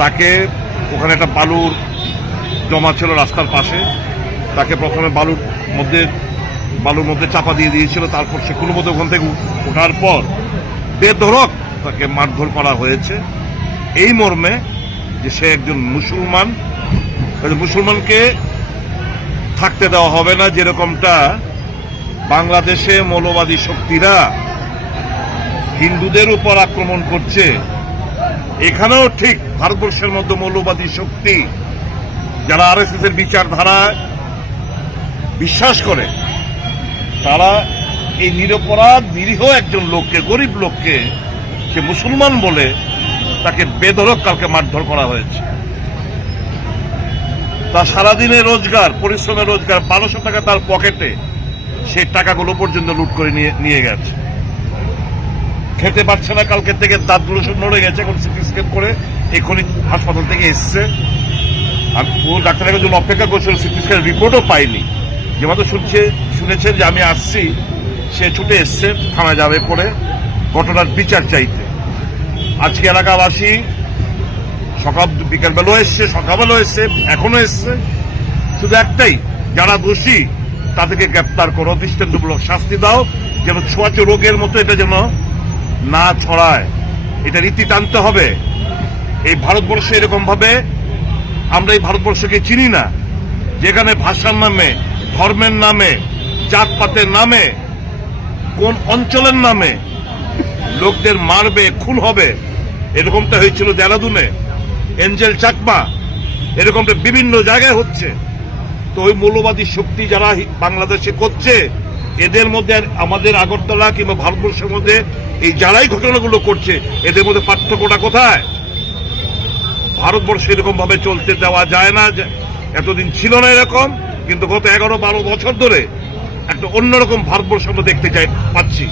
তাকে ওখানে একটা বালুর জমা ছিল রাস্তার পাশে, তাকে প্রথমে বালুর মধ্যে চাপা দিয়ে দিয়েছিল। তারপর সে কোনো মতো ওখান থেকে ওঠার পর বেধড়ক তাকে মারধর করা হয়েছে এই মর্মে যে সে একজন মুসলমান, মুসলমানকে থাকতে দেওয়া হবে না। যেরকমটা বাংলাদেশে মৌলবাদী শক্তিরা হিন্দুদের উপর আক্রমণ করছে, এখানেও ঠিক ভারতবর্ষের মধ্যে মৌলবাদী শক্তি যারা আরএসএস এর বিচারধারায় বিশ্বাস করে, তারা এই নিরপরাধ নিরীহ একজন লোককে, গরিব লোককে, সে মুসলমান বলে তাকে বেধড়ক কালকে মারধর করা হয়েছে। তার সারাদিনের রোজগার, পরিশ্রমের রোজগার 1200 টাকা তার পকেটে, সেই টাকাগুলো পর্যন্ত লুট করে নিয়ে গেছে। খেতে পারছে না, কালকে থেকে দাঁতগুলো সব নড়ে গেছে। এখন সিটি স্ক্যান করে এক্ষুনি হাসপাতাল থেকে এসছে। আর ও ডাক্তারের জন্য অপেক্ষা করছিল, সিটি স্ক্যান রিপোর্টও পাইনি। যে মাত্র শুনেছেন যে আমি আসছি, সে ছুটে এসছে থানা যাবে করে ঘটনার বিচার চাইতে। আজকে এলাকাবাসী বিকালবেলাও এসছে, সকালবেলাও এসছে, এখনো এসছে। শুধু একটাই, যারা দোষী তাদেরকে গ্রেপ্তার করো, দৃষ্টান্তমূলক শাস্তি দাও, যেন ছোঁয়াচে রোগের মতো এটা যেন না ছড়ায়। এটা রীতি টানতে হবে। এই ভারতবর্ষে এরকম ভাবে আমরা এই ভারতবর্ষকে চিনি না, যেখানে ভাষার নামে, ধর্মের নামে, জাতপাতের নামে, কোন অঞ্চলের নামে লোকদের মারবে, খুন হবে। এরকমটা হয়েছিল দেরাদুনে, এঞ্জেল চাকমা, এরকমটা বিভিন্ন জায়গায় হচ্ছে। তো ওই মৌলবাদী শক্তি যারা বাংলাদেশে করছে, এদের মধ্যে আমাদের আগরতলা কিংবা ভারতবর্ষের মধ্যে এই যারাই ঘটনাগুলো করছে, এদের মধ্যে পার্থক্যটা কোথায়? ভারতবর্ষে এরকম ভাবে চলতে দেওয়া যায় না। এতদিন ছিল না এরকম, কিন্তু গত 11-12 বছর ধরে একটা অন্যরকম ভারতবর্ষ আমরা দেখতে পাচ্ছি।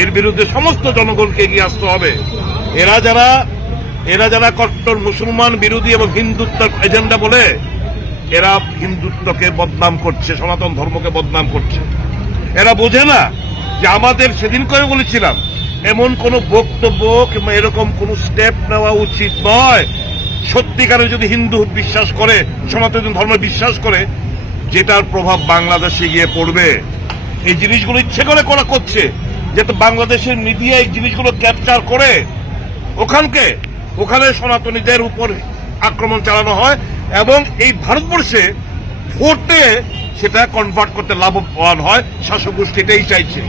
এর বিরুদ্ধে সমস্ত জনগণকে এগিয়ে আসতে হবে। এরা যারা কট্টর মুসলমান বিরোধী এবং হিন্দুত্ব এজেন্ডা বলে, এরা হিন্দুত্বকে বদনাম করছে, সনাতন ধর্মকে বদনাম করছে। এরা বোঝে না যে আমাদের সেদিন করে বলেছিলাম, এমন কোন বক্তব্য কিংবা এরকম কোন স্টেপ নেওয়া উচিত নয়। সত্যিকারে যদি হিন্দু বিশ্বাস করে, সনাতন ধর্মে বিশ্বাস করে, যেটার প্রভাব বাংলাদেশে গিয়ে পড়বে। এই জিনিসগুলো ইচ্ছে করে করা করছে, যাতে বাংলাদেশের মিডিয়া এই জিনিসগুলো ক্যাপচার করে ওখানে সনাতনীদের উপর আক্রমণ চালানো হয়, এবং এই ভারতবর্ষে ভোটে সেটা কনভার্ট করতে লাভবান হয়। শাসক গোষ্ঠী এটাই চাইছে,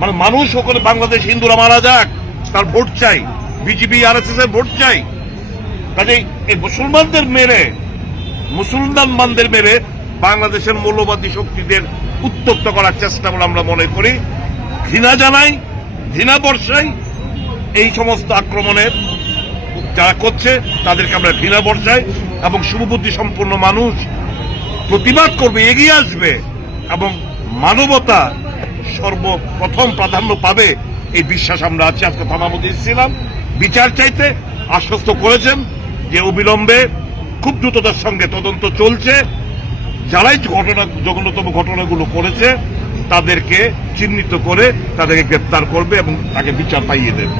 মানে মানুষ ওখানে বাংলাদেশ হিন্দুরা মারা যাক, তার ভোট চাই, বিজেপি আরএসএস এর ভোট চাই। কাজেই এই মুসলমানদের মেরে বাংলাদেশের মৌলবাদী শক্তিদের উত্তপ্ত করার চেষ্টা বলে আমরা মনে করি। ঘৃণা জানাই, ঘৃণা বর্ষাই। এই সমস্ত আক্রমণের যারা করছে তাদেরকে আমরা ঘৃণা বর্ষাই, এবং শুভবুদ্ধি সম্পন্ন মানুষ প্রতিবাদ করবে, এগিয়ে আসবে, এবং মানবতা সর্বপ্রথম প্রাধান্য পাবে, এই বিশ্বাস আমরা আছি। আজকে থানাপতি এসেছিলাম বিচার চাইতে, আশ্বস্ত করেছেন যে অবিলম্বে খুব দ্রুততার সঙ্গে তদন্ত চলছে। যারাই জঘন্যতম ঘটনাগুলো করেছে তাদেরকে চিহ্নিত করে তাদেরকে গ্রেপ্তার করবে এবং তাকে বিচার পাইয়ে দেবে।